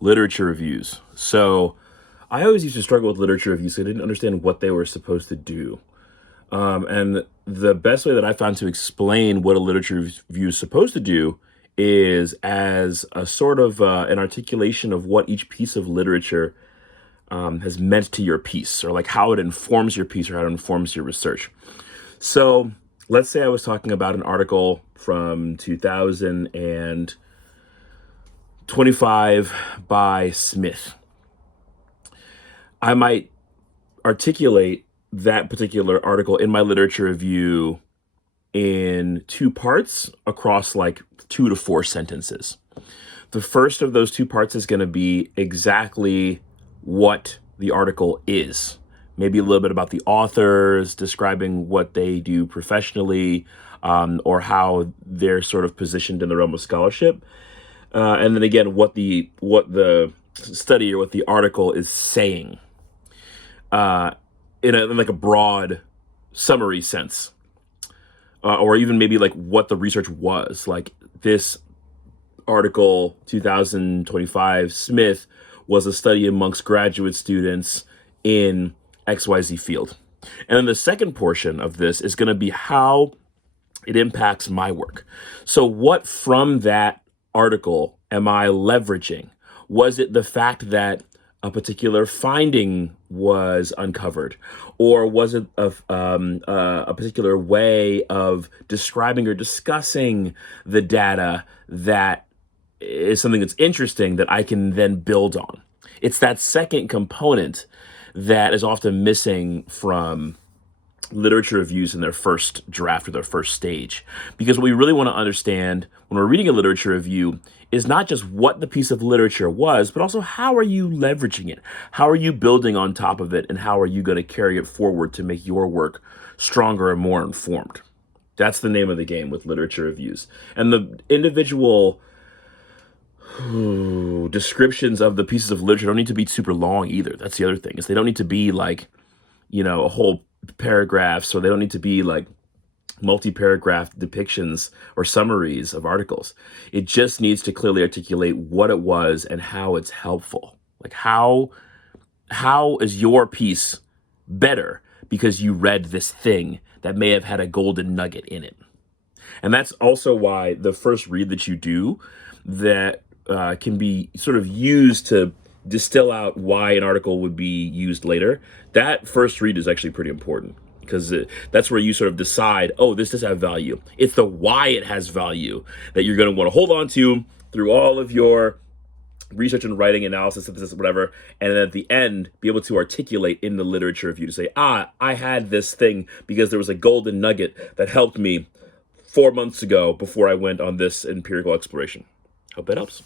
Literature reviews. So I always used to struggle with literature reviews. So I didn't understand what they were supposed to do. And the best way that I found to explain what a literature review is supposed to do is as a sort of an articulation of what each piece of literature has meant to your piece, or like how it informs your piece or how it informs your research. So let's say I was talking about an article from 2025 by Smith. I might articulate that particular article in my literature review in two parts across like 2 to 4 sentences. The first of those two parts is going to be exactly what the article is. Maybe a little bit about the authors, describing what they do professionally, or how they're sort of positioned in the realm of scholarship. And then again, what the study or what the article is saying, in like a broad summary sense, or even maybe like what the research was. Like this article, 2025 Smith, was a study amongst graduate students in XYZ field. And then the second portion of this is going to be how it impacts my work. So what from that article am I leveraging? Was it the fact that a particular finding was uncovered, or was it a particular way of describing or discussing the data that is something that's interesting that I can then build on? It's that second component that is often missing from literature reviews in their first draft or their first stage. Because what we really want to understand when we're reading a literature review is not just what the piece of literature was, but also how are you leveraging it? How are you building on top of it? And how are you going to carry it forward to make your work stronger and more informed? That's the name of the game with literature reviews. And the individual descriptions of the pieces of literature don't need to be super long either. That's the other thing, is they don't need to be like, a whole paragraph, so they don't need to be like multi-paragraph depictions or summaries of articles. It just needs to clearly articulate what it was and how it's helpful. Like how is your piece better because you read this thing that may have had a golden nugget in it? And that's also why the first read that you do that can be sort of used to distill out why an article would be used later, that first read is actually pretty important, because that's where you sort of decide, oh, this does have value. It's the why it has value that you're going to want to hold on to through all of your research and writing, analysis, synthesis, whatever, and then at the end, be able to articulate in the literature review to say, I had this thing because there was a golden nugget that helped me 4 months ago before I went on this empirical exploration. Hope that helps.